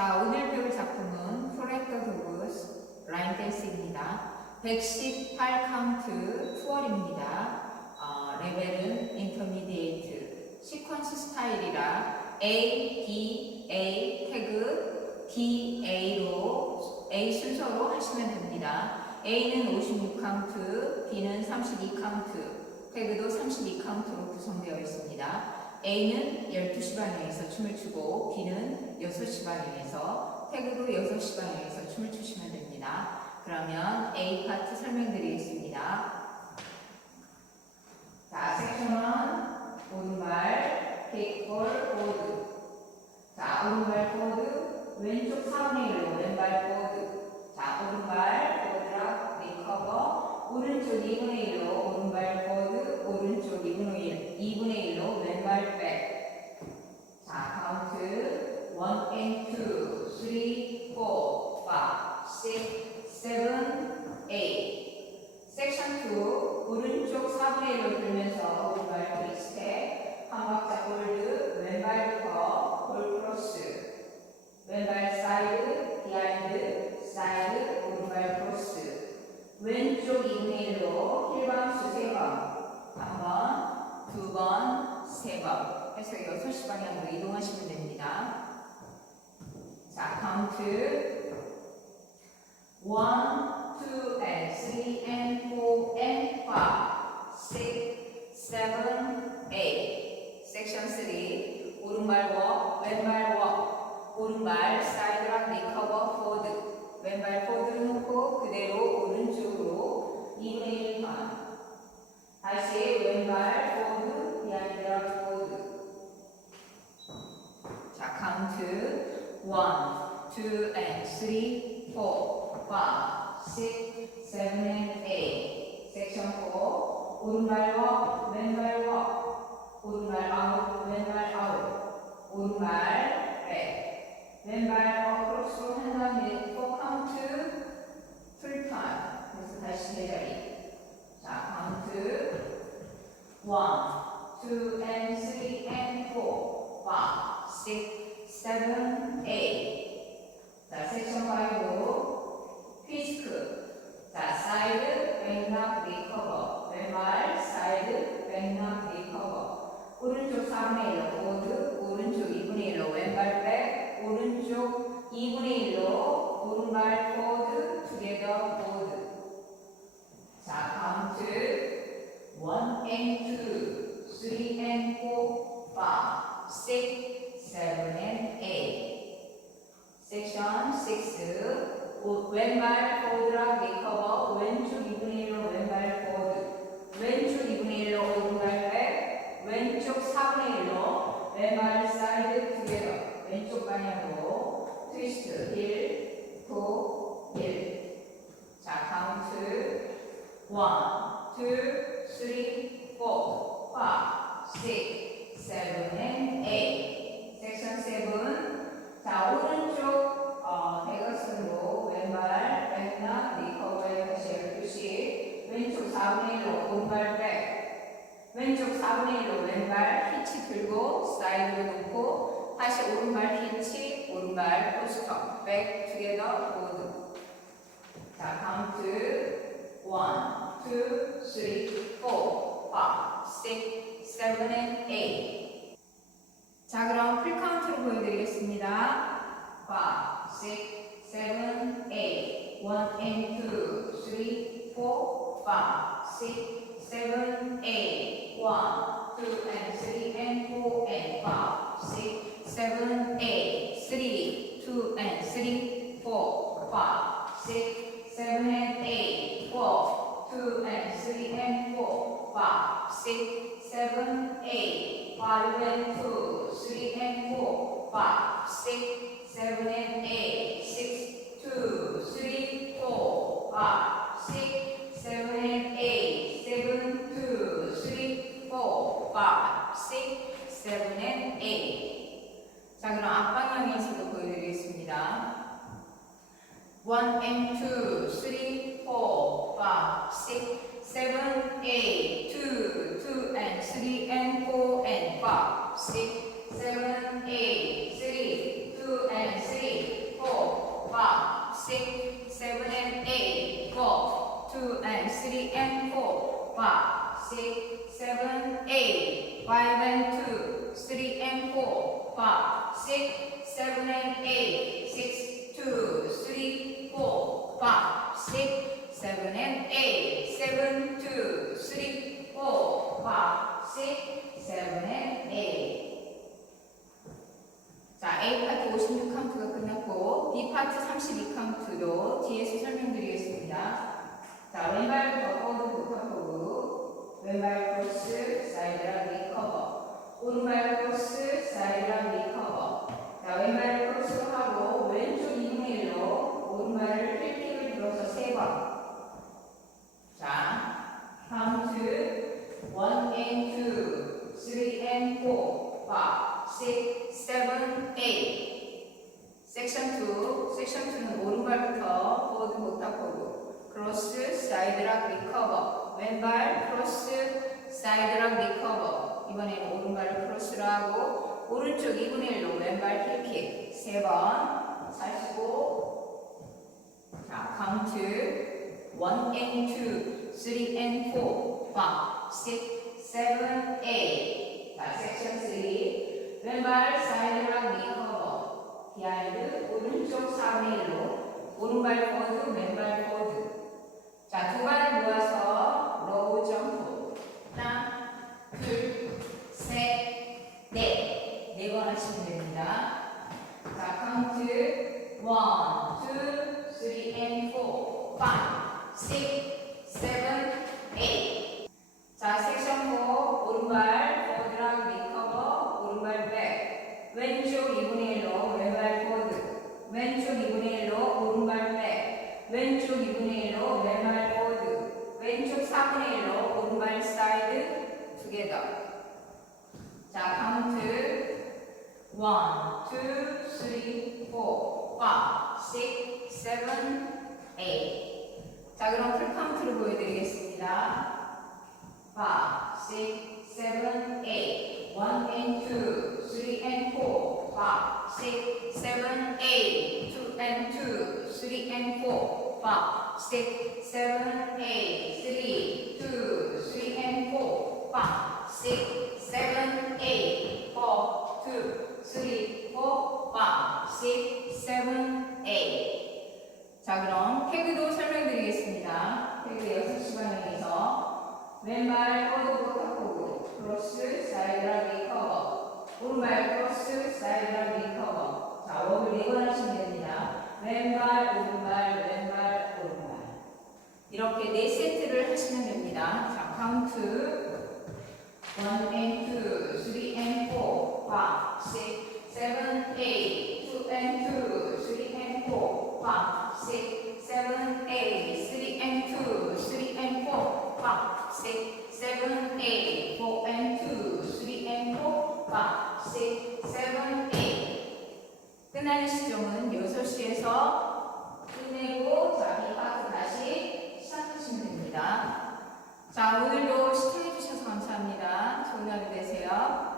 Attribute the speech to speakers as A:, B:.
A: 자, 오늘 배울 작품은 프로젝터 도그스 라인 댄스입니다. 118 카운트 투어입니다. 어, 레벨은 인터미디에이트. 시퀀스 스타일이라 A, B, A 태그 D, A로 A 순서로 하시면 됩니다. A는 56 카운트, B는 32 카운트, 태그도 32 카운트로 구성되어 있습니다. A는 12시 방향에서 춤을 추고 B는 6시 방향에서 태그도 6시 방향에서 춤을 추시면 됩니다. 그러면 A 파트 설명드리겠습니다. 자, 섹션 1 오른발 킥볼 보드 자, 오른발 보드 왼쪽 4분의 1로 왼발 보드 자, 오른발 보드락 리커버 오른쪽 2분의 1로 오른발 보드 오른쪽 2분의 1 2분의 1로 왼발 백. 자, 카운트 1 and 2 3 4 5 6 7 8 섹션 2 오른쪽 4분의 1로 돌면서 오른발 브리스텝 한 박자 골드 왼발부터 볼 크로스. 왼발 사이드 비하인드 사이드 오른발 크로스 왼쪽 2분의 1로 힐바운스 3번 한번 두번 세번 해서 6시 방향으로 이동하시면 됩니다 자 카운트 1, 2, and 3, and 4, and 5, 6, 7, 8. 섹션 3. 오른발 워, 왼발 워. 오른발 사이드락 리커버 포드. 왼발 포드 놓고 그대로 오른쪽으로 2분의 1 반. 다시 왼발 포드, 비하인드락 포드. 자, 1, 2, and 3, 4. 5, 6, 7, and 8. 섹션 4. 오른발 워, 왼발 워. 오른발 아웃, 왼발 아웃. 오른발 백. 왼발 워, 크로스로 한 다음에 4 카운트 풀 타임. 그래서 다시 제자리. 자, 카운트 1, 2, and 3, and 4. 5, 6, 7, 8. 자, 섹션 5로 피스크. 자, 사이드, 백납, 리커버. 왼발, 사이드, 백납, 리커버. 오른쪽 3분의 1로 보드, 오른쪽 2분의 1로 왼발 백, 오른쪽 2분의 1로 오른발 보드, 투게더 보드. 자, 카운트 1 and 2, 3 and 4, 5, 6, 7 and 8. 섹션 6. 오- 왼발 보드락 리커버 왼쪽 2분의 1로 왼발 보드 왼쪽 2분의 1로 오른발 백 왼쪽 4분의 1로 왼발 사이드 투게더 왼쪽 방향으로 트위스트 1, 2, 1 자, 카운트 1, 2, 3, 4, 5, 6, 7, and 8 섹션 7 자, 오른쪽 어, 대각선으로 왼발 백나 리커버에 다시 12시 왼쪽 4분의 1로 오른발 백. 왼쪽 4분의 1로 왼발 히치 들고 사이드로 놓고 다시 오른발 히치 오른발 포스터 백 투게더 보드 자 카운트 1, 2, 3, 4, 5, 6, 7, and 8 자 그럼 풀카운트로 보여드리겠습니다 5, 6, 7, 8 1 and 2, 3, 4, 5, 6, 7, 8 1, 2 and 3 and 4 and 5, 6, 7, 8 3, 2 and 3, 4, 5, 6, 7 and 8 4, 2 and 3 and 4, 5, 6, 7, 8 5 and 2, 3 and 4, 5, 6, 7 and 8 6, 2, 3, 4, 5, 6, 7 and 8 7, 2, 3, 4, 5, 6, 7 and 8자 그럼 앞방향에서도 보여드리겠습니다 1 and 2, 3, 4, 5, 6, 7, 8, 2, 2 and 3 and 4 and 5, 6, 5 and 2, 3 and 4, 5, 6, 7 and 8, 6, 2, 3, 4, 5, 6, 7 and 8, 7, 2, 3, 4, 5, 6, 7 and 8. 자, A파트 56카운트가 끝났고 B파트 32카운트도 뒤에서 설명드리겠습니다. 자, 왼발 걷 섹션 2 섹션 2는 오른발부터 못타 포드 크로스 사이드락 리커버 왼발 크로스 사이드락 리커버 이번에는 오른발을 크로스로 하고 오른쪽 2분의 1로 왼발 힐킥 3번 45 자, 카운트 1 and 2, 3 and 4, 5, 6, 7, 8. 자, 섹션 3. 왼발 사이드랑 리커버. 비하인드 오른쪽 4분의 1로 오른발 포드, 왼발 포드. 자, 두 발을 모아서 로우 점프. 하나, 둘, 셋, 넷. 네번 하시면 됩니다. 자, 카운트 1, 2, 3 and 4, 5, 6, 7, 8. 자, 섹션 4 오른발 포드랑 리커버 오른발 백 왼쪽 2분의 1로 왼발 포드 왼쪽 2분의 1로 오른발 백 왼쪽 2분의 1로 왼발 포드 왼쪽 4분의 1로 오른발 사이드 투게더 자, 카운트 1, 2, 3, 4, 5, 6, 7, 8. 자, 그럼 풀 카운트로 보여드리겠습니다. 5, 6, 7, 8. 1 and 2, 3 and 4, 5, 6, 7, 8. 2 and 2, 3 and 4, 5, 6, 7, 8. 3, 2, 3 and 4, 5, 6, 오른발로 쓱 사이드랑 리커버. 자, 워크 리건 하시면 됩니다. 왼발, 오른발, 왼발, 오른발. 이렇게 네 세트를 하시면 됩니다. 자, 카운트. 1 and 2, 3 and 4, 5, 6, 7, 8, 2 and 2, 3 and 4, 5, 6, 7, 8, 3 and 2, 3 and 4, 5, 6, 7, 8, 끝나는 시점은 6시에서 끝내고 자기 파트 다시 시작하시면 됩니다. 자, 오늘도 시청해주셔서 감사합니다. 좋은 하루 되세요.